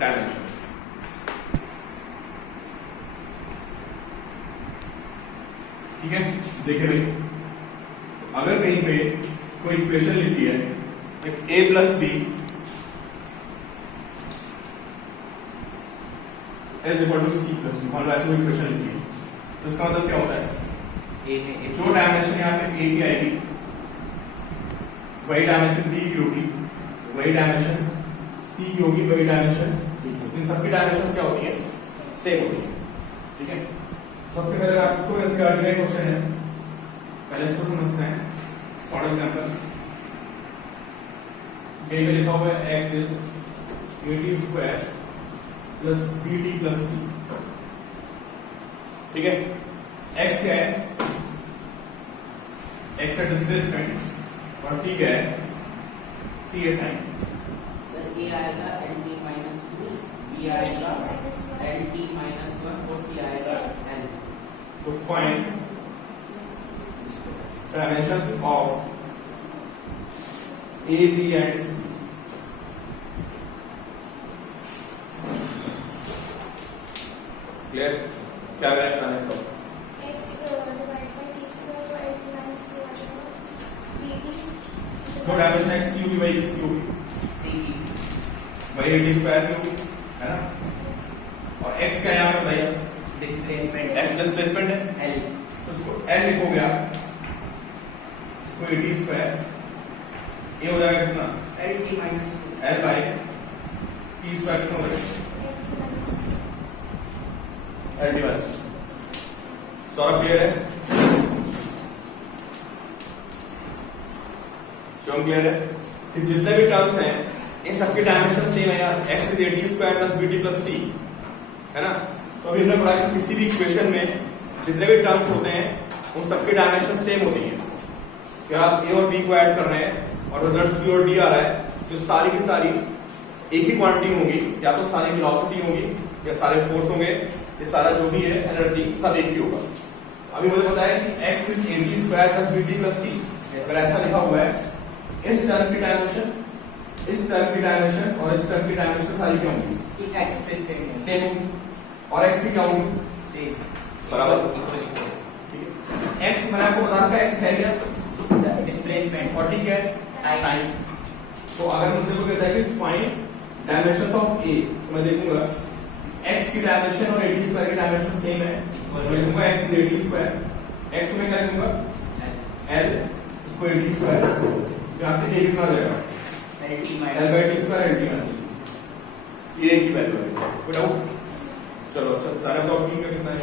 Dimensions. ठीक है, देखिए भाई, अगर कहीं पे कोई इक्वेशन लिखी है a plus b is equal to c plus d, मान लो ऐसी इक्वेशन लिखी है, तो इसका मतलब क्या होता है, जो डायमेंशन यहाँ पे a की आएगी वही डायमेंशन b की होगी, वही डायमेंशन c की होगी, वही डायमेंशन d की होगी। इन सबकी डायमेंशन क्या होती है, सेम होती है। ठीक है, सबसे पहले आपको एनसीईआरटी का क्वेश्चन है, पहले इसको समझते हैं। फॉर एग्जांपल ये में लिखा हुआ है x is at square plus bt plus c। ठीक है, x क्या है, x है डिस्प्लेसमेंट और t क्या है, t है टाइम। सर a आएगा nt माइनस 2, b आएगा nt माइनस 1 और c आएगा n। तो find dimensions of a b and c। Clear, क्या करें बनाने को, x divide by t square और n माइनस 2 dt। तो डायमेंशन x की होगी वही किसकी होगी, c की वही at स्क्वायर की होगी, है ना। और x क्या यहाँ पे भैया, डिस्प्लेसमेंट x डिस्प्लेसमेंट है, l, तो इसको l लिखोगे आप, इसको at स्क्वायर, ये हो जाएगा कितना, nt minus 2 l by t square कितना हो जाएगा, l D minus. Saurabh clear है, क्यों क्लियर है, कि जितने भी टर्म्स हैं इन सबकी डायमेंशन सेम है यार, x is at square plus bt plus c, है ना। तो अभी हमने पढ़ा कि किसी भी इक्वेशन में जितने भी टर्म्स होते हैं उन सबकी डायमेंशन सेम होती है। क्या आप a और b को ऐड कर रहे हैं और रिजल्ट c और d आ रहा है, तो सारी की सारी एक ही क्वांटिटी होंगी, या तो सारी वेलोसिटी होगी या सारे फोर्स होंगे, ये सारा जो भी है एनर्जी सब एक ही होगा। अभी मुझे बताया कि x is at square plus bt plus c, अगर ऐसा लिखा हुआ है, इस टर्म की डायमेंशन, इस टर्म की डायमेंशन और इस टर्म की डायमेंशन सारी क्या होंगी, इस x से सेम होंगी, और x की क्या होंगी, सेम बराबर। x मैंने आपको बता रखा है, x है क्या, डिस्प्लेसमेंट और ठीक है टाइम। तो अगर मुझे को कहता है कि फाइंड डायमेंशंस ऑफ a, तो मैं देखूंगा x की डायमेंशन और at स्क्वायर की डायमेंशन सेम है, तो लिखूंगा x is at square, x में क्या लिखूंगा l, इसको at स्क्वायर, यहां से a कितना आ जाएगा, nt l minus by t square lt minus ये की वैल्यू है। कोई डाउट, चलो अच्छा सारे तो ठीक है, कितना है, x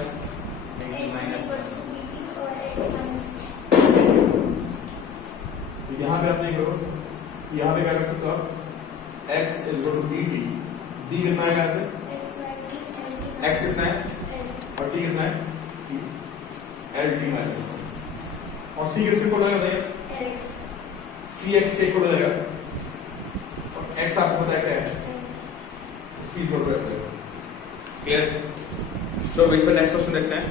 minus equals to bt और n माइनस। तो यहाँ पे आप देख लो, यहाँ पे क्या कर सकते हो आप, x is equal to dt, d कितना है यहाँ से, x कितना है और t कितना है, l t माइनस, और c किसके इक्वल हो जाएगा, c x के इक्वल हो जाएगा, और x आपको पता है क्या है, c इक्वल हो जाएगा। क्लियर, चलो इस पर नेक्स्ट क्वेश्चन देखते हैं,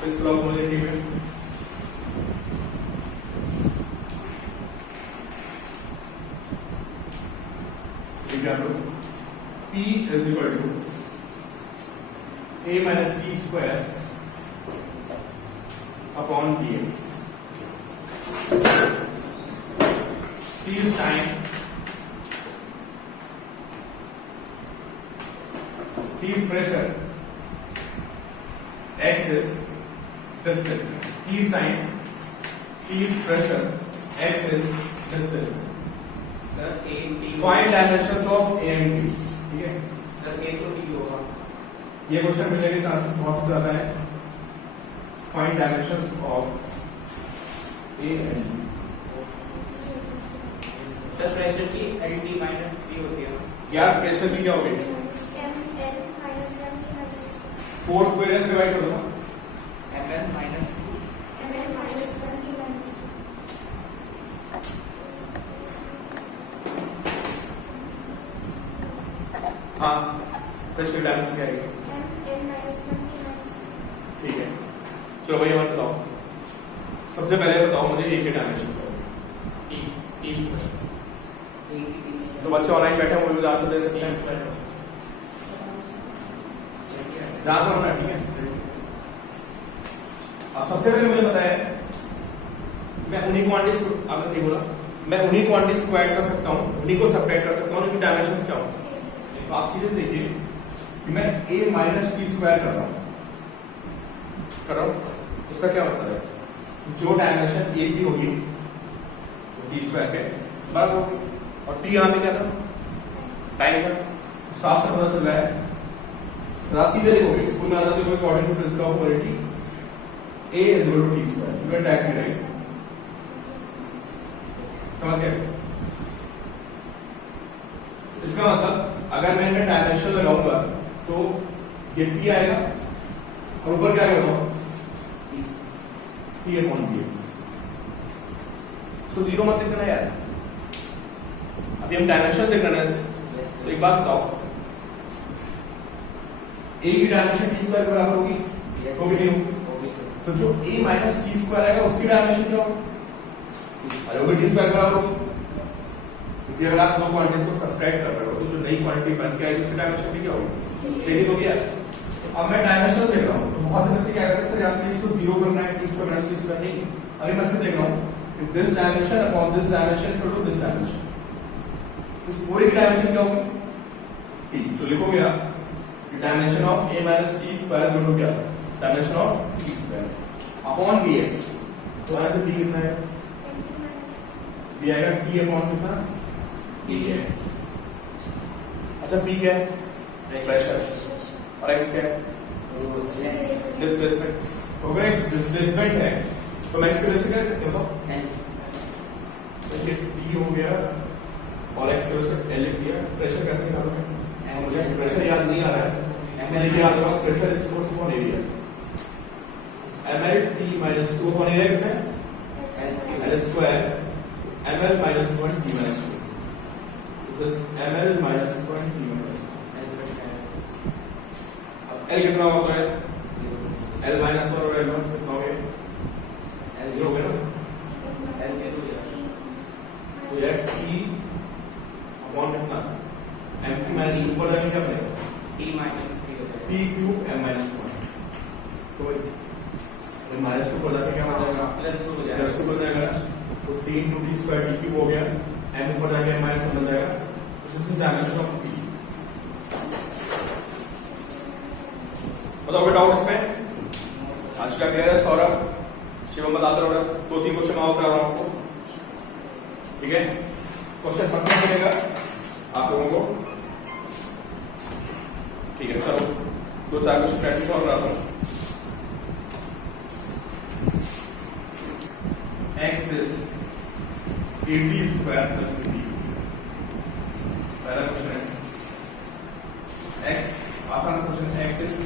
फिर सॉल्व होने के लिए। Example p is equal to a minus t square upon dx। t is time, t is pressure, x is displacement, t is time, t is pressure, x is displacement। Sir a t Find dimensions of a and b। ठीक है, sir a तो t होगा, ये question मिलने के chances बहुत ज्यादा है। Find dimensions of a and b। Sir pressure की lt माइनस 3 होती है, यार प्रेशर की क्या होगी, फोर्स स्क्वायर से डिवाइड कर दो ना, mn माइनस 2 हाँ प्रेशर डायमेंशन क्या आएगी, ठीक है। चलो भैया मत बताओ, सबसे पहले बताओ मुझे एक ही dimension t t square. a की t तो बच्चे ऑनलाइन बैठे हैं वो भी आंसर दे सकते हैं। जहां से होना है, ठीक है। अब सबसे पहले मुझे बताया मैं उन्हीं क्वांटिटीज को, आपने सही बोला, मैं उन्हीं क्वांटिटीज को ऐड कर सकता हूँ, उन्हीं को सबट्रैक्ट कर सकता हूँ, उनकी डायमेंशंस क्या होंगे। तो आप सीधे देखिए कि मैं a माइनस टी स्क्वायर कर रहा हूं, उसका क्या मतलब है, जो डायमेंशन a की होगी टी स्क्वायर के बराबर होगी, और टी यहां पे क्या था, टाइम का। साफ से पता चल रहा है, तो आप सीधे देखोगे स्कूल में आता है according to principle of quality a is equal to t square, you can type it right, समझ गए। इसका मतलब अगर मैं इनमें डायमेंशन लगाऊंगा तो ये p आएगा और ऊपर क्या आएगा t अपॉन dx, तो जीरो मत लिखना यार, अभी हम डायमेंशन देख रहे हैं। तो एक बात बताओ, a की डायमेंशन t स्क्वायर के बराबर होगी, होगी नहीं होगी? तो जो a माइनस टी स्क्वायर आएगा उसकी डायमेंशन क्या होगी, अरे वो टी स्क्वायर बराबर होगी, क्योंकि अगर आप दो क्वांटिटीज को सब्सट्रैक्ट कर रहे हो तो जो नई क्वांटिटी बन के आएगी उसकी डायमेंशन भी क्या होगी, सही हो गया। अब मैं डायमेंशन देख रहा हूँ, तो बहुत से बच्चे क्या करते हैं, सर यहाँ पे इसको जीरो करना है, t square minus T square नहीं, अभी मैं सिर्फ देख रहा हूँ this dimension upon this dimension equal to this dimension, इस पूरे की डायमेंशन क्या होगी t, तो लिखोगे आप dimension of a minus T square equal to क्या, dimension of t square upon dx, तो यहाँ से t कितना है, b आएगा t अपॉन कितना dx। अच्छा p क्या है, प्रेशर, और x क्या है, डिस्प्लेसमेंट। तो अगर x डिस्प्लेसमेंट है तो मैं इसके वजह से कह सकते हो तो ये t हो गया और x की वजह से l लिख दिया। प्रेशर कैसे निकालोगे, मुझे प्रेशर याद नहीं आ रहा है, मैंने याद रखा pressure is equal to area, ml t minus 2 upon area कितना है, l square ml minus 1 t minus 2, this ml minus 1 t minus 2, अब l कितना होगा है, l minus 1 और l 1 कितना हो गया, l 0 हो गया ना, l तो यह t अपॉन कितना m की माइनस 2 पर जाके क्या बनेगा, t minus 3 हो जाएगा, t क्यूब m minus 1, तो माइनस 2 पर जाके क्या बन जाएगा, प्लस 2 हो जाएगा, प्लस 2 बन जाएगा, तो 3 टू टी स्क्वायर टी क्यूब हो गया, m ऊपर जाके m माइनस 1 बन जाएगा, तो this is dimension of p। बताओ डाउट इसमें, आज का क्लियर है सौरभ, शिवम बताते रहो, 2-3 क्वेश्चन और करा रहा हूं आपको, ठीक है। क्वेश्चन पढ़ना पड़ेगा आप लोगों को, ठीक है। चलो 2-4 क्वेश्चन प्रैक्टिस और कराता हूं। x is 80 square plus 50, पहला क्वेश्चन है x, आसान question, x is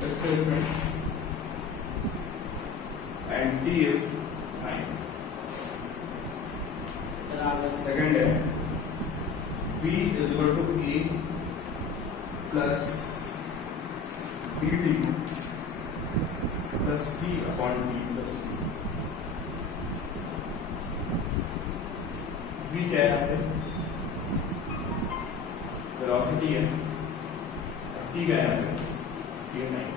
displacement and t is time। Second है v is equal to a plus bt plus c upon t plus t। v क्या है यहाँ पे, वेलोसिटी है, t क्या है यहाँ पे, t नहीं,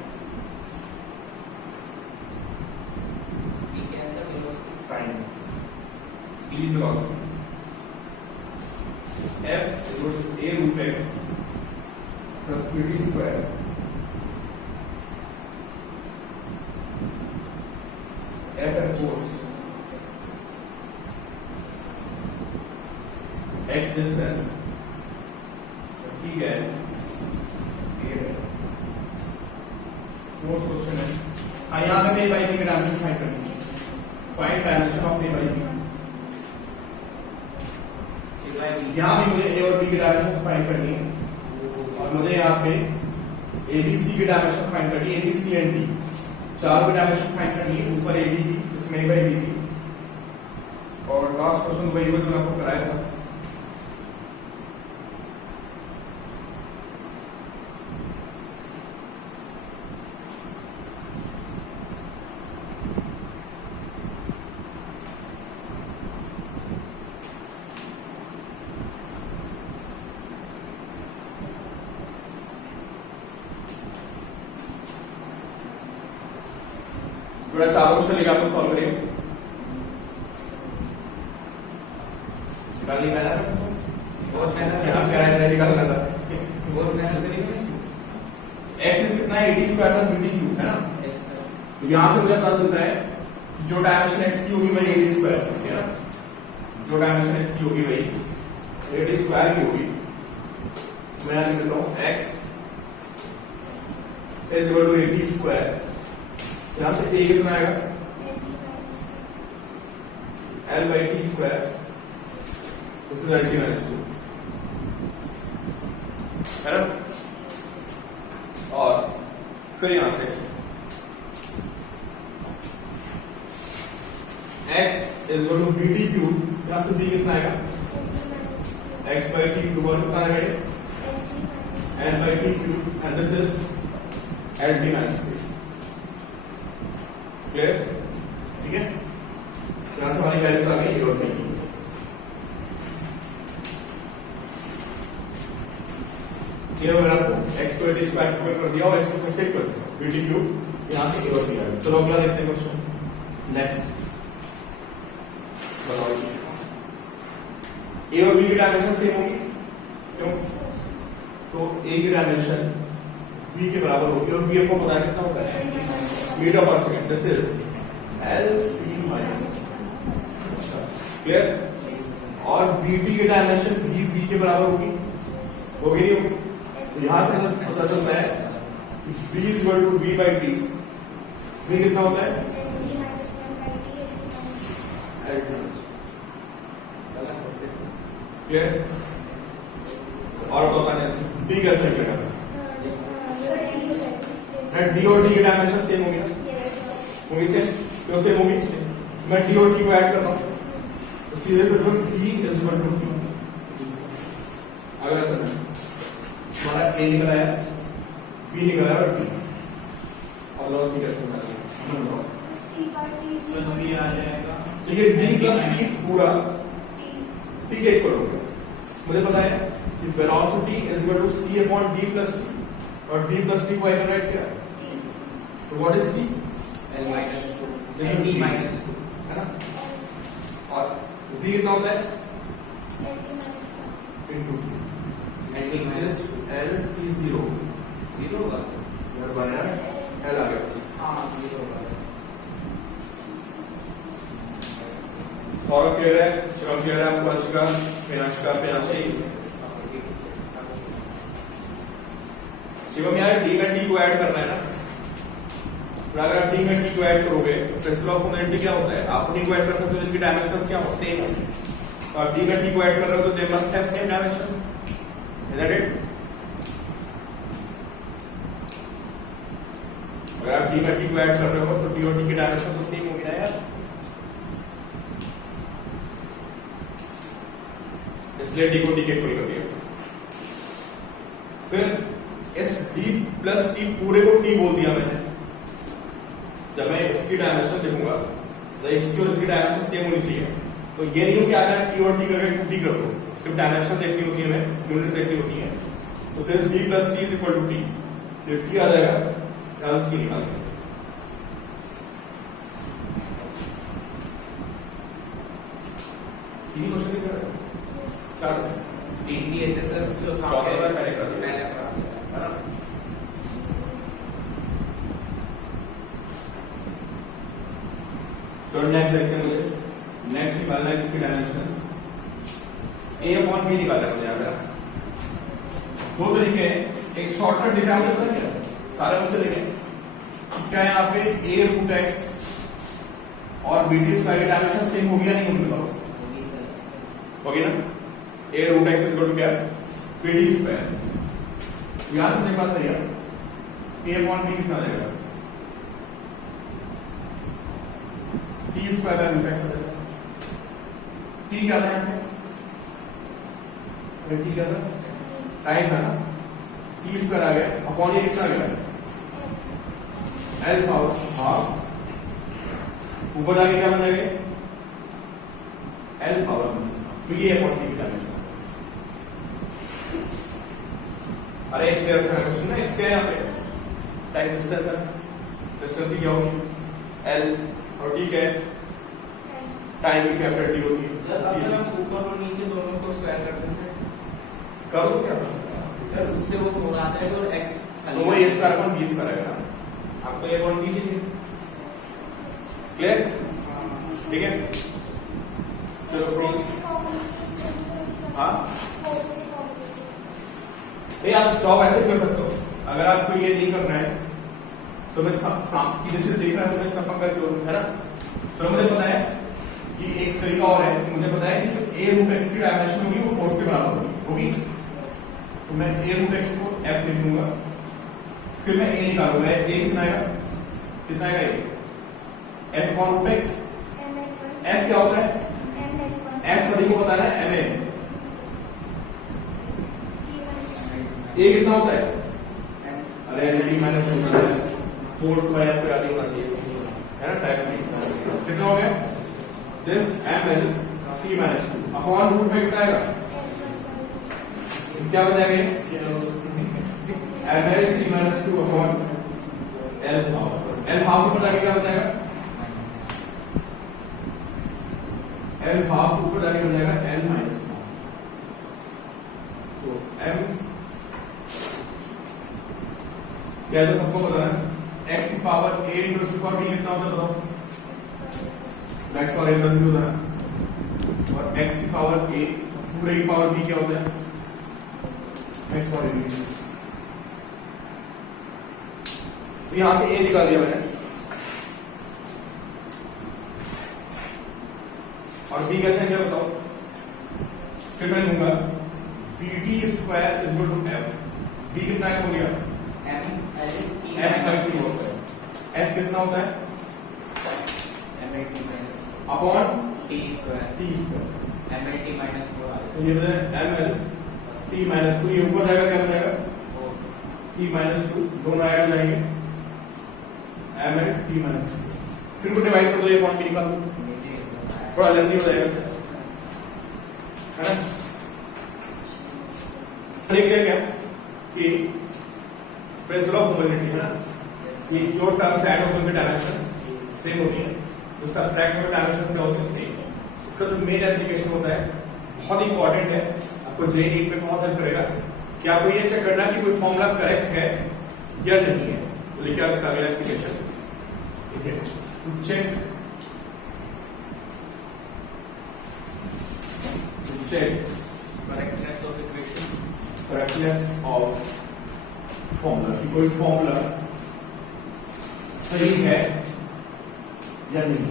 t क्या है sir, velocity, time, t velocity, f is equal to a root x plus bt square f है force, x distance, ठीक है, फोर्थ क्वेश्चन है। हाँ, यहाँ पे a by b की डायमेंशन फाइंड करनी है, find dimension of a by b। यहाँ भी मुझे a और b की डायमेंशन फाइंड करनी है, और मुझे यहाँ पे a b c की डायमेंशन फाइंड करनी है, a b c and d चारों की डायमेंशन फाइंड करनी है, ऊपर a b थी, इसमें a by b थी, और लास्ट क्वेश्चन वही जो मैं आपको कराया था। थोड़ा 4 क्वेश्चन लेके आप लोग सॉल्व करिए। निकालनी है ना, बहुत मेहनत यहाँ पे आया था निकालना था। बहुत मेहनत करी मैंने इसमें। x इज कितना है 80 स्क्वायर प्लस bt क्यूब है ना। Yes sir. तो यहाँ से मुझे पता चलता है जो डायमेंशन x की होगी वही 80 स्क्वायर है ना, जो डायमेंशन x की होगी वही 80 स्क्वायर की होगी। मैं यहाँ लिख देता हूँ x is equal to 80 square. यहाँ से a कितना आएगा l by t square, this is l t minus 2 है ना। और फिर यहां से x is equal to bt cube, यहां से b कितना आएगा x बाई टी क्यूब और कितना आएगा l by T cube and this is l t minus 2। Clear, ठीक है। यहां से हमारी वैल्यू आ गई a और b। ये मैंने आपको x को 80 स्क्वायर क्यूब कर दिया और x को सेट कर दिया bt क्यूब, यहां से a और b आ गया। चलो अगला देखते हैं क्वेश्चन नेक्स्ट। बताओ a और b की डायमेंशन सेम होगी क्यों? तो a की डायमेंशन b के बराबर होगी और b आपको पता है कितना होता है मीटर पर second, this is l t minus. Clear. और bt की डायमेंशन b के बराबर होगी नहीं होगी। तो यहां से पता चलता है b is equal to b by t. b कितना होता है क्लियर। और बताने d कैसे निकलेगा, d और d की डायमेंशन सेम होगी ना, होगी सेम, क्यों सेम होगी? मैं d और d को ऐड करता हूं तो सीधे से d is equal to q। अगला सर हमारा a निकल आया, b निकल आया और t। अब लो सी कैसे निकालेंगे, सर सी आ जाएगा। देखिए d प्लस t पूरा t के इक्वल होगा। मुझे पता है कि velocity is equal to c upon d plus t और d प्लस t को आई राइट क्या है, तो what is c l minus 2 l t minus 2 है ना। और v कितना होता है into l t minus l t 0 0 होगा और बनाया l आ गया। हाँ 0 होगा। सौरभ क्लियर है, शिवम क्लियर है, आपको वंशिका पिनाशी शिवम यार d में t को ऐड करना है ना। तो अगर आप d में t को ऐड करोगे तो प्रिंसिपल ऑफ मोमेंटिटी क्या होता है, आप t को ऐड कर सकते हो, इनकी डायमेंशंस क्या हो सेम हो। तो आप d में t को ऐड कर रहे हो तो they must have same dimensions, is that it. अगर आप d में t को ऐड कर रहे हो तो d और t की डायमेंशन तो सेम होगी ना यार, इसलिए d को t के इक्वल कर दिया। फिर इस d प्लस t पूरे को t बोल दिया मैंने। जब मैं इसकी डायमेंशन लिखूंगा तो इसकी और इसकी डायमेंशन सेम होनी चाहिए। तो ये नहीं हो कि आगे t और t करके t कर दो, सिर्फ डायमेंशन देखनी होती है, हमें यूनिट्स देखनी होती है। तो this d plus t is equal to t, ये t आ जाएगा, यहाँ से c निकाल देंगे। तीन क्वेश्चन लिख रहे हैं, स्टार्ट 3 दिए थे सर, चौथा पहले कर दिया मैंने करा दिया है ना। तो नेक्स्ट देखते हैं, मुझे नेक्स्ट निकालना है किसकी डायमेंशंस, a अपॉन b निकालना है मुझे यहाँ पे। दो तरीके हैं, एक शॉर्टकट दिखा मुझे पता क्या, सारे बच्चे देखें क्या यहाँ पे a रूट x और bt स्क्वायर की डायमेंशन सेम होगी या नहीं होगी बताओ, होगी सर। होगी ना। a root x equal to क्या है bt स्क्वायर। यहां से मुझे बात करिए a अपॉन b कितना देगा, t square by root x आ जाएगा। t क्या था यहाँ पे, t क्या था टाइम था ना, t स्क्वायर आ गया अपॉन ये कितना आ गया l पावर हाफ, ऊपर जाके क्या बन जाएगा l पावर, तो ये अपॉन t की डायमेंशन। अरे एक्स का क्वेश्चन है, इसके यहाँ पे टाइम डिस्टेंस है, डिस्टेंस ही क्या होगी एल और डी क्या है, टाइम की कैपिटल डी होती सर अगर है। हम ऊपर और नीचे दोनों को स्क्वायर करते हैं कर दो क्या, सर उससे वो 4 आता है और x तो वो ए स्क्वायर अपॉन बी स्क्वायर आएगा ना, आपको ये अपॉन बी चाहिए, क्लियर, ठीक है। चलो फ्रेंड्स, हाँ नहीं आप जॉब ऐसे कर सकते हो, अगर आपको ये नहीं करना है तो मैं सीधे सीधे देख रहा हूँ तो करके है ना। तो मुझे पता है कि एक तरीका और है कि मुझे पता है कि जो a रूट x की डायमेंशन होगी वो 4 के बराबर होगी, तो मैं a रूट x को f लिख दूंगा, फिर मैं a निकालूंगा, a कितना आएगा f upon root x, f क्या होता है, f सभी को पता है ma, a कितना होता है, अरे एनडी माइनस 4 स्क्वायर पे आगे होना चाहिए है ना, टाइप में कितना हो गया, this ml t minus 2 upon root में कितना आएगा, क्या बजाएंगे ml t minus 2 upon l half ऊपर जाके क्या बजाएगा, l हाफ ऊपर जाके बजाएगा l माइनस, तो m क्या तो सबको पता है x की power a into x power b कितना होता है बताओ, x power a plus b होता है, और x की पावर a पूरे की पावर b क्या होता है, x पावर a b, तो यहां से a निकाल दिया मैंने, और b कैसे क्या बताओ, फिर मैं लूंगा bt square is equal to f, b कितना है हो गया f प्लस t होता है, f कितना होता है upon t square mlt minus 4 आ तो ये बताए ml t माइनस 2, ये ऊपर जाएगा क्या बनेगा t माइनस 2, दोनों आएगा जाएंगे ml t माइनस 2, फिर को डिवाइड कर दो, ये पॉइंट भी निकाल दो, थोड़ा लेंथी हो जाएगा है ना। देख लिया क्या कि प्रिंसिपल ऑफ होमोजेनिटी है ना, ये जो टर्म्स ऐड होकर उनके डायमेंशंस सेम होती हैं, तो सब्ट्रैक्ट में डायमेंशंस क्या होते हैं सेम। इसका जो मेन एप्लीकेशन होता है बहुत इंपॉर्टेंट है, आपको जेईई नीट में बहुत हेल्प करेगा कि आपको ये चेक करना कि कोई फॉर्मूला करेक्ट है या नहीं है, तो लिखिए आप इसका अगला एप्लीकेशन, ठीक है, to check correctness of equation, correctness of formula, कि कोई फॉर्मूला सही है या नहीं,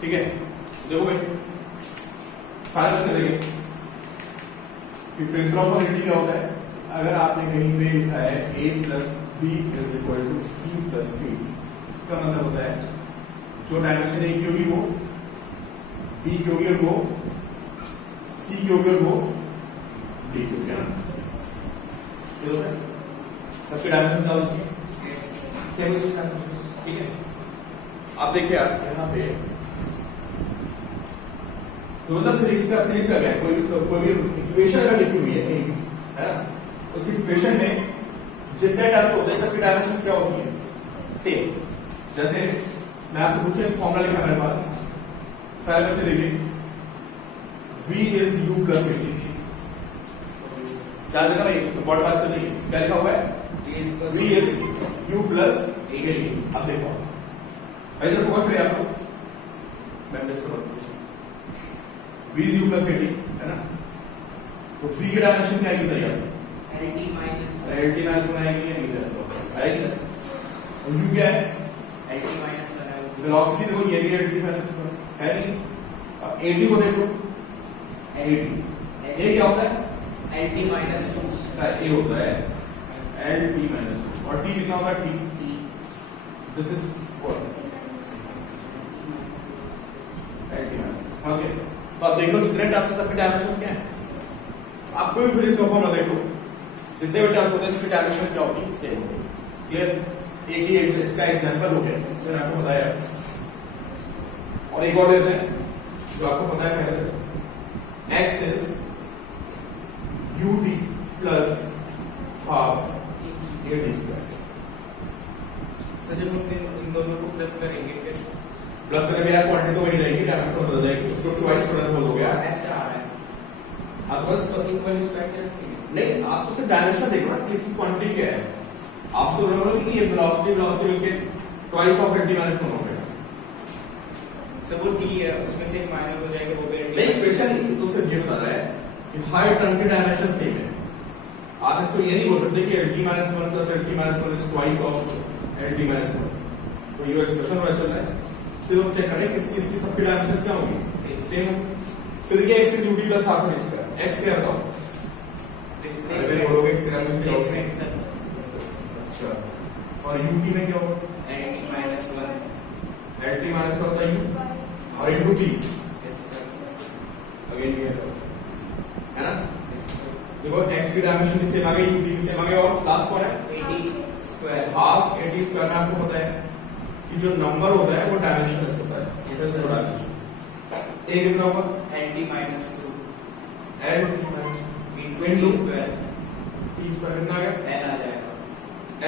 ठीक है। देखो भाई सारे बच्चे देखें कि प्रिंसिपल ऑफ होमोजेनिटी क्या होता है, अगर आपने कहीं पे लिखा है a plus b is equal to c plus d, इसका मतलब होता है जो डायमेंशन a की होगी वो b की होगी, वो c की होगी, वो d की होगी ना, सबके डायमेंशन क्या होनी चाहिए सेम, ठीक है। आप देखिए यार यहाँ पे तो मतलब फिजिक्स का क्या है, कोई भी इक्वेशन अगर लिखी हुई है ना, उस इक्वेशन में जितने टर्म्स होते हैं सबकी डायमेंशंस क्या होती है सेम। जैसे मैं आपको पूछूं एक फॉर्मूला लिखा मेरे पास, सारे बच्चे देखिए v is u plus a, क्या जगह भाई तो बहुत बात चल रही है, क्या लिखा हुआ है v is u plus a। अब देखो इधर फोकस करिए आप लोग, मैं इसको v is u plus a है ना, तो v की डायमेंशन क्या आएगी बताइए आप, lt माइनस lt माइनस 1 आएगी या नहीं आएगी, और u क्या है lt माइनस 1 है, वेलोसिटी देखो ये भी lt माइनस 1 है नहीं, अब at को देखो at a क्या होता है lt माइनस 2 a होता है lt माइनस 2, और t कितना होगा t, this is what lt minus, okay. तो आप देख लो जितने टर्म्स हैं सबके डायमेंशंस क्या हैं, आप कोई भी फिजिक्स का फॉर्मूला देखो जितने भी टर्म्स होते हैं सबके डायमेंशंस क्या होती है सेम होती है, क्लियर। एक ही इसका एग्जांपल हो गया मैंने आपको बताया, और एक और लेते हैं जो आपको पता है पहले से, x is ut plus half a d square, plus में भी यार क्वांटिटी तो वही रहेगी, डायमेंशन बदल जाएगी, उसको ट्वाइस प्रोडक्ट बोल हो गया। ऐसे आ रहा है आप बस तो इक्वल स्क्वायर से रखेंगे। नहीं, आप तो सिर्फ डायमेंशन देखो ना कि इसकी क्वांटिटी क्या है। आप सोच रहे हो कि ये वेलोसिटी मिलके ट्वाइस ऑफ LT माइनस 1 हो गया। सब वो डी है, उसमें से माइनस हो जाएगा, वो भी नहीं, इक्वेशन नहीं, तो सिर्फ ये बता रहा है कि हर टर्म की डायमेंशन सेम है। आप इसको ये नहीं बोल सकते कि LT minus 1 plus LT minus 1 is twice of LT minus 1। तो ये एक्सप्रेशन हो चल रहा है, सिर्फ चेक करें कि इसकी सबकी डायमेंशन क्या होगी, सेम। फिर देखिए x is ut plus half है इसका, x क्या बताओ, डिस्प्लेसमेंट बोलोगे x क्या डिस्प्लेसमेंट सर। अच्छा, और ut में क्या होगा, LT माइनस 1 LT माइनस 1 होता है u और into t yes sir again ये है ना। Yes sir. देखो x की डायमेंशन भी सेम आ गई, ut भी सेम आ गई, और लास्ट कौन है 80 स्क्वायर हाफ 80 स्क्वायर में आपको पता है कि जो नंबर होता है वो डायमेंशन होता है। Yes, sir. थोड़ा एक कितना होगा LT minus 2 L into square t square कितना आ गया L आ जाएगा।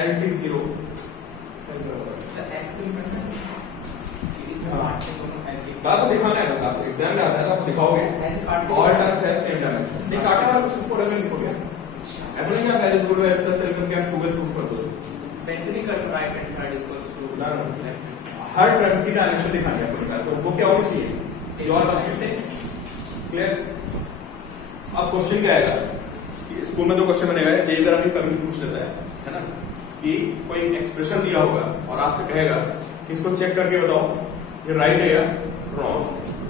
L t 0 सर S को निकालना है इसमें हाँ। काट के दोनों LT बात तो दिखाना है, आपको एग्जाम में आता है तो आप दिखाओगे ऐसे काट all terms have same dimension. नहीं काटा हुआ कुछ पूरा में लिखोगे, ऐसा नहीं आप L is equal to L plus L करके आप गूगल प्रूफ कर दो। वैसे नहीं कर right hand side equals to ना, ना। हर टर्म की डायमेंशन दिखानी है आपको निकाल के, वो क्या होनी चाहिए योर बास्केट से। क्लियर। अब क्वेश्चन क्या आएगा कि स्कूल में जो क्वेश्चन बनेगा जेई अगर अभी कभी पूछ लेता है ना, कि कोई एक्सप्रेशन दिया होगा और आपसे कहेगा कि इसको चेक करके बताओ ये राइट है या रॉन्ग,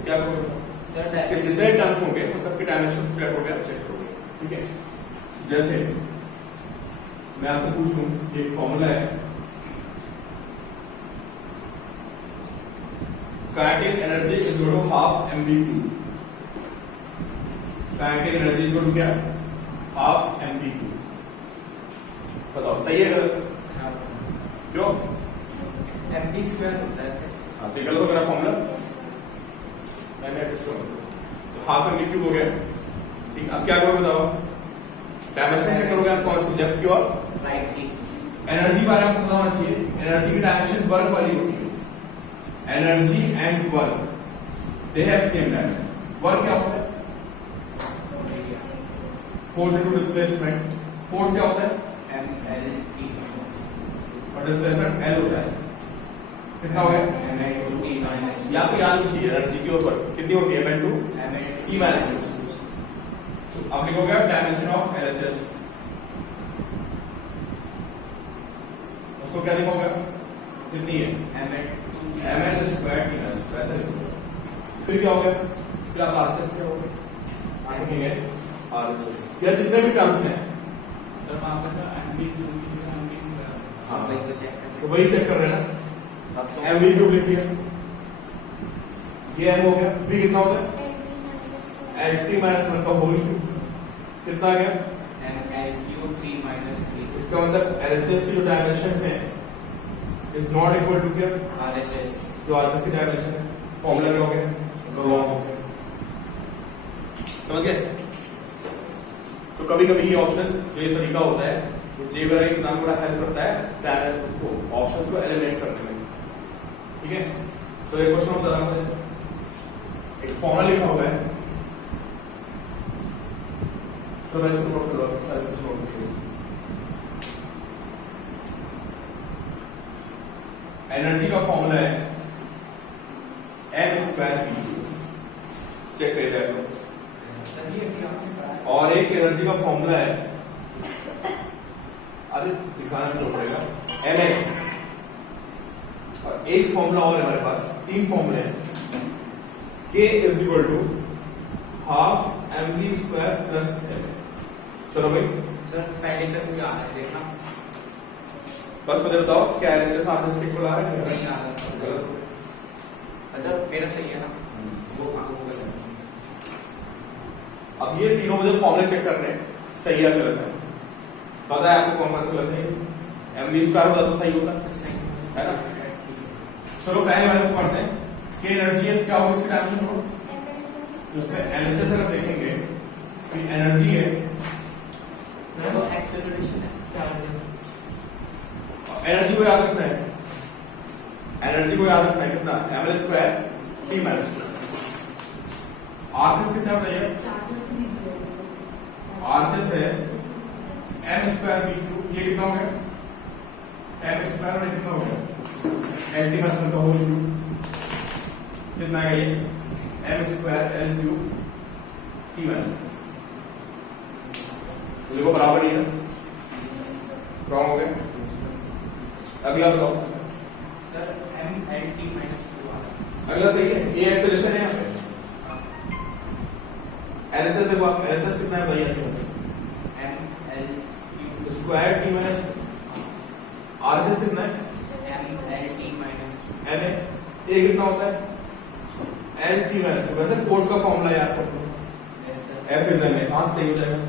क्या करोगे सर इसके जितने टर्म्स होंगे वो सबके डायमेंशन क्या करोगे आप चेक करोगे। ठीक है, जैसे मैं आपसे पूछूं एक फॉर्मूला है kinetic energy is equal to half mv2। Kinetic energy is equal to क्या, हाफ mv2। बताओ सही है गलत, क्यों MT स्क्वायर होता है सर। हाँ तो गलत हो गया फॉर्मूला, मैंने एडजस्ट करूंगा तो हाफ mv3 हो गया। ठीक, अब क्या करोगे बताओ, डायमेंशन चेक करोगे आप कौन सी, लेफ्ट की ओर राइट की एनर्जी बारे में आपको पता होना चाहिए, एनर्जी की डायमेंशन वर्क वाली होती है। Energy and work they have same dimension. Work क्या होता है, फोर्स इनटू डिस्प्लेसमेंट। फोर्स क्या होता है MLT और डिस्प्लेसमेंट L होता है। कितना हो गया MLT माइनस या फिर याद रखिए एनर्जी के ऊपर कितनी होती है m2 MLT e माइनस अब लिखोगे डायमेंशन ऑफ LHS, उसको क्या लिखोगे कितनी है ML2 ml स्क्वायर t वैसे लिखोगे। फिर क्या हो गया, फिर आप RHS क्या हो गया लिखेंगे RHS या जितने भी टर्म्स हैं। सर वहां पर सर MV2 MV स्क्वायर हाँ वही तो चेक कर तो वही चेक कर रहे हैं ना, mv2 लिख दिया, ये m हो गया, v कितना होता है LT माइनस 1 का होल कितना आ गया, MLQ3 माइनस 3 इसका मतलब LHS की जो डायमेंशन है इज नॉट इक्वल टू क्या, RHS जो RHS की डायमेंशन है। फॉर्मूला क्या हो गया रॉन्ग हो गया, समझ गए। तो कभी कभी ये ऑप्शन जो ये तरीका होता है जे वगैरह एग्जाम बड़ा हेल्प करता है ऑप्शंस को एलिमिनेट करने में। ठीक है, तो एक क्वेश्चन होता है एक फॉर्मूला लिखा हुआ है, तो मैं इसको नोट करूंगा सारे कुछ नोट किए। एनर्जी का फॉर्मूला है m स्क्वायर v, चेक करिए तो। सही है कि आपने पढ़ा और एक एनर्जी का फॉर्मूला है, अरे दिखाना भी पड़ेगा mx, और एक फॉर्मूला और है हमारे पास, तीन फॉर्मूले हैं k is equal to half mv square plus m। चलो भाई सर पहले तक भी आ रहा है देखना बस मुझे बताओ क्या एलएचएस आप इसके इक्वल आ रहा है नहीं आ रहा सर गलत। मतलब मेरा सही है ना वो गलत है। अब ये तीनों मुझे फॉर्मूले चेक करने हैं सही या गलत है, पता है आपको कौन सा गलत है, mv स्क्वायर होता तो सही होता सर सही है ना। चलो पहले वाले को पढ़ते हैं कि एनर्जी है क्या होगी इसकी डायमेंशन हो, उसमें एलएचएस अगर देखेंगे कि एनर्जी है वो एक्सेलरेशन है क्या है एनर्जी को याद रखना है, एनर्जी को याद रखना है कितना ml square t minus RHS कितना बताइए आरएचएस है m स्क्वायर b क्यूब ये कितना हो गया m स्क्वायर और कितना हो गया l t माइनस का होल क्यूब कितना है ये m square l cube t minus देखो बराबर ही है रॉन्ग हो गया अगला बताओ sir m l t minus 2 अगला सही है ये एक्सप्रेशन है यहाँ पे एलएचएस देखो आप एलएचएस कितना है भाई यहाँ m l cube square t minus RHS कितना है m l t minus m है ये कितना होता है l t माइनस वैसे फोर्स का फॉर्मूला याद कर लो yes sir F is m है कहां से सही हो जाएगा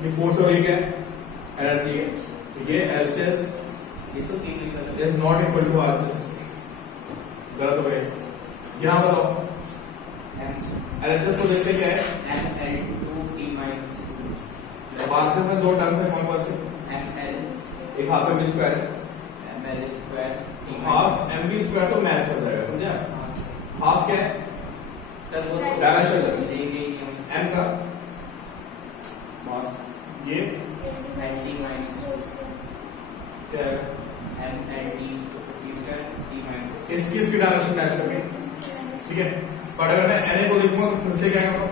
ये फोर्स और ये क्या है एनर्जी है ठीक है एलएचएस ये तो ठीक लिखा sir is not equal to RHS गलत हो गया यहां बताओ m एलएचएस को देखते क्या है m l 2 t minus 2 अब आरएचएस में दो टर्म्स है कौन कौन से m l एक हाफ एम स्क्वायर है m l square t half M B square तो मैच हो जाएगा समझा हाफ क्या है सर वो डायमेंशन m का मास ये l t minus क्या है m l t square t minus इसकी डायमेंशन मैच करनी ठीक है बट अगर मैं na को देखूंगा तो फिर से क्या होगा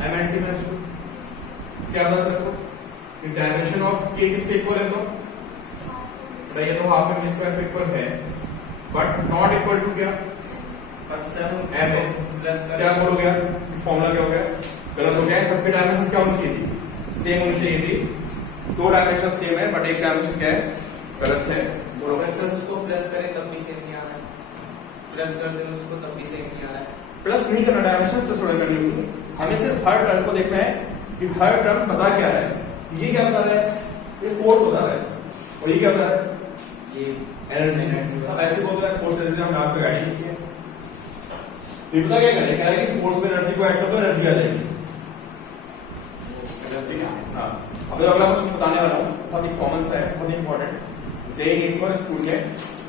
m n t माइनस 2 क्या बता सकते हो कि डायमेंशन ऑफ k किसके इक्वल है तो सही है तो हाफ एम स्क्वायर के इक्वल है बट नॉट इक्वल टू क्या पर सर m है प्लस क्या बोलोगे यार फॉर्मूला क्या हो गया गलत हो गया है सबके डायमेंशन क्या होनी चाहिए थी सेम होनी चाहिए थी दो डायमेंशन सेम है बट एक डायमेंशन क्या है गलत है अगर सर उसको प्लस करें तब भी सेम नहीं आ रहा है प्लस कर दें उसको तब भी सेम नहीं आ रहा है प्लस नहीं करना डायमेंशन प्लस थोड़ा करनी होगी हमें सिर्फ हर टर्म को देखना है कि हर टर्म बता क्या रहा है ये क्या बता रहा है ये फोर्स बता रहा है और ये क्या बता रहा है ये एनर्जी अब ऐसे बोलते हैं फोर्स एनर्जी हम आपको गाड़ी लिखी है विपला क्या करें कह रहे हैं कि फोर्स में एनर्जी को ऐड कर दो एनर्जी आ जाएगी ठीक है हाँ अब जो अगला क्वेश्चन बताने वाला हूँ बहुत ही कॉमन सा है बहुत ही इंपॉर्टेंट जेई नीट पर स्कूल में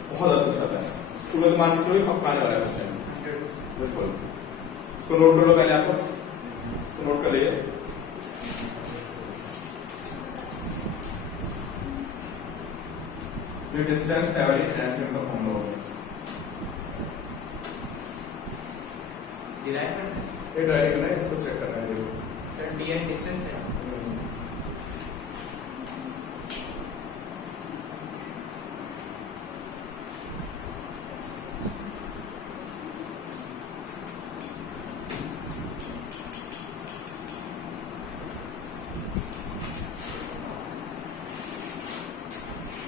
बहुत ज्यादा पूछा जाता है स्कूल में तो मान के चलो पकाने वाला है क्वेश्चन बिल्कुल इसको नोट कर लो पहले आपको इसको नोट कर लीजिए ये डिस्टेंस ट्रैवलिंग एंड एस्टिमेट का फॉर्मूला होगा डिराइव करना है ये ट्राई करना है इसको चेक करना है देखो सर dn डिस्टेंस है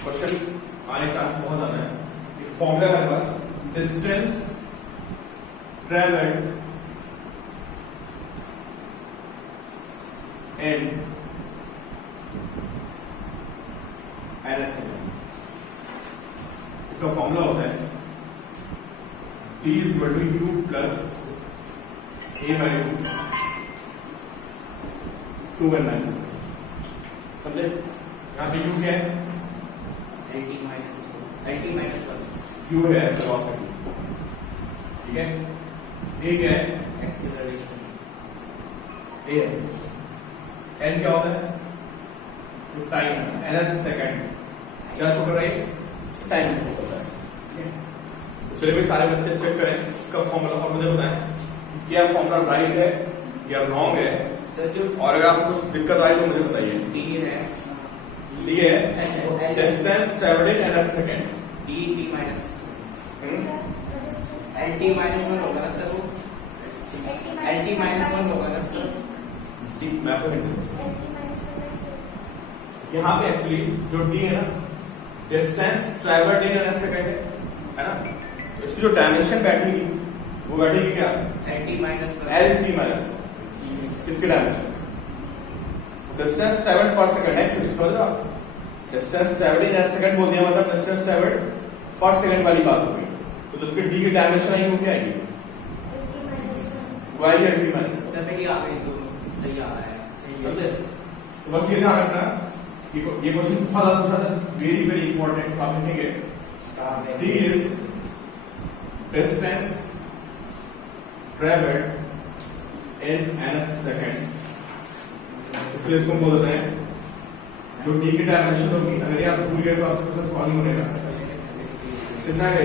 क्वेश्चन आने चांस बहुत ज्यादा है एक फॉर्मूला है हमारे पास डिस्टेंस ट्रैवल्ड इन इसका फॉर्मूला होता है T is equal to U plus A by 2 2 minus समझे यहाँ पे U क्या है lt minus 1 U है वेलोसिटी ठीक है A क्या है एक्सीलरेशन A है N क्या होता है तो टाइम एनर्जी सेकंड क्या शो कर रहा है टाइम शो कर रहा है ठीक है तो चलिए भाई सारे बच्चे चेक करें इसका फॉर्मूला और मुझे बताएं क्या फॉर्मूला राइट है या रॉन्ग है सर जो और अगर आपको कुछ दिक्कत आई तो मुझे बताइए d है ये है distance travelled in energy second dt minus lt minus 1 होगा ना सर वो lt minus 1 होगा ना सर मैं आपको हिंट दूं यहाँ पे एक्चुअली जो d है ना distance travelled in energy second है ना तो इसकी जो डायमेंशन बैठेगी वो बैठेगी क्या lt minus 1 lt माइनस किसकी डायमेंशन डिस्टेंस ट्रैवल्ड पर सेकंड एक्चुअली समझ रहे हो आप डिस्टेंस ट्रैवल्ड इन सेकंड बोल दिया मतलब डिस्टेंस ट्रैवल्ड पर सेकंड वाली बात हो गई तो उसकी d की डायमेंशन आई वो क्या आएगी y lt माइनस सर मेरी आ गई दोनों सही आ रहा है समझे तो बस ये ध्यान रखना कि ये क्वेश्चन बहुत ज्यादा पूछा था वेरी वेरी इंपॉर्टेंट आप लिखेंगे star d is distance travelled in nth second, इसलिए इसको बोलते हैं जो डी की डायमेंशन होगी, अगर ये आप भूल गए तो आपको क्वेश्चन सॉल्व नहीं बनेगा। कितना है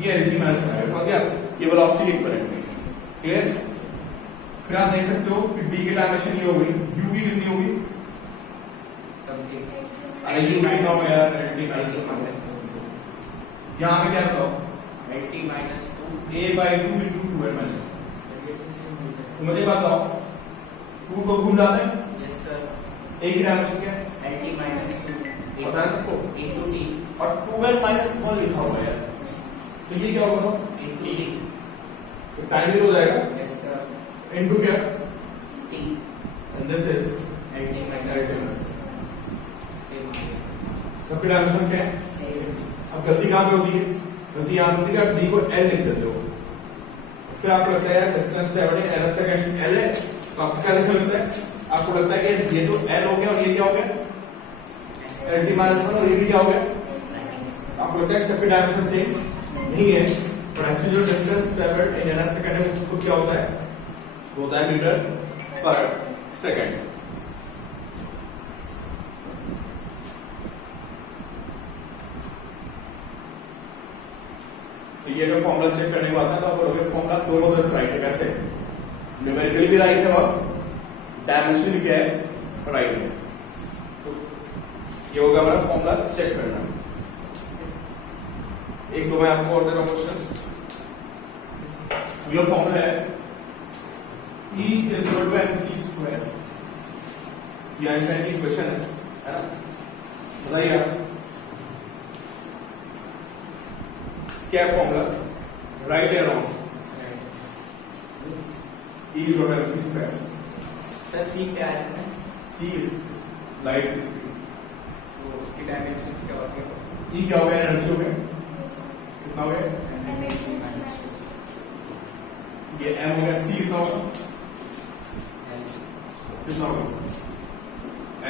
ये एल टी माइनस है, समझ गया? ये वेलोसिटी लिख करेंगे, क्लियर? फिर आप देख सकते हो कि डी की डायमेंशन ये होगी, यू की कितनी होगी? अरे यू की ना हो यार, एल टी माइनस, यहाँ पे क्या बताओ? L T minus 2 a by 2 into 2n minus, तो मुझे बात बताओ 2 को भूल जाते हैं, यस सर, a की डायमेंशन क्या है? एल टी माइनस 2 पता है सबको? इंटू डी और 2n minus 1 लिखा हुआ है यार, तो ये क्या होगा? इंटू डी, तो टाइम जीरो हो जाएगा, यस सर, इनटू क्या? T and this is L T minus same सबकी डायमेंशन क्या है? अब गलती कहाँ पे होती है? गलती यहाँ होती है कि आप डी को l लिख देते हो, फिर आपको लगता है यार distance travelled in nth second l है, तो आपको क्या लगता है? आपको लगता है कि ये तो l हो गया और ये क्या हो गया? l t माइनस 1, और ये भी क्या हो गया? आपको लगता है कि सबकी डायमेंशन सेम नहीं है, पर एक्चुअली जो distance travelled in nth second है वो क्या होता है? वो होता है मीटर पर सेकंड। तो ये अगर फॉर्मूला चेक करने को आता है तो आप बोलोगे फॉर्मूला दोनों तरह से राइट है, कैसे? न्यूमेरिकली भी राइट है और डायमेंशनली क्या है? राइट है। तो ये होगा हमारा फॉर्मूला चेक करना। एक दो मैं आपको और दे रहा हूं क्वेश्चंस। ये फॉर्मूला है E is equal to mc square, ये आइंस्टाइन की इक्वेशन है ना? बताइए आप क्या फॉर्मूला, राइट या wrong? E is equal to mc square, sir C क्या है इसमें? c is लाइट स्पीड, तो उसकी डायमेंशंस क्या होती है? E क्या हो गया? एनर्जी हो गया, कितना हो गया? ये m हो गया, c कितना होगा? कितना होगा?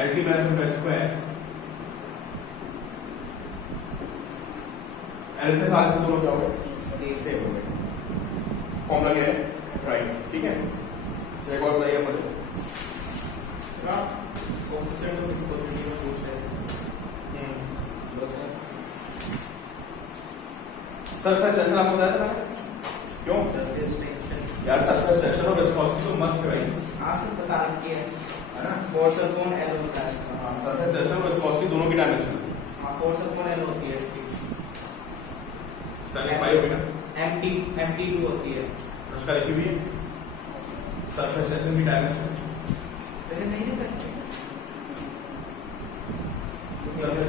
L T minus square, L से साथ दोनों क्या हो गए? सेम हो गए। फॉर्मूला क्या है? राइट, ठीक है? चेक और बताइए मुझे कोएफिशिएंट ऑफ विस्कोसिटी में पूछ रहे थे। लो सर, सरफेस टेंशन आपको बताया था ना? क्यों? सरफेस टेंशन यार सरफेस टेंशन और विस्कोसिटी तो मस्त कराइए, हाँ सर बता रखी है है ना? फोर्स अपॉन एल होता है इसका। हाँ, सरफेस टेंशन और विस्कोसिटी दोनों की डायमेंशन हाँ फोर्स अपॉन एल होती है इसकी, सर पाई होगी ना? mt2 होती है। उसका लिखी हुई है सरफेस टेंशन की डायमेंशन, पहले नहीं है सरफेस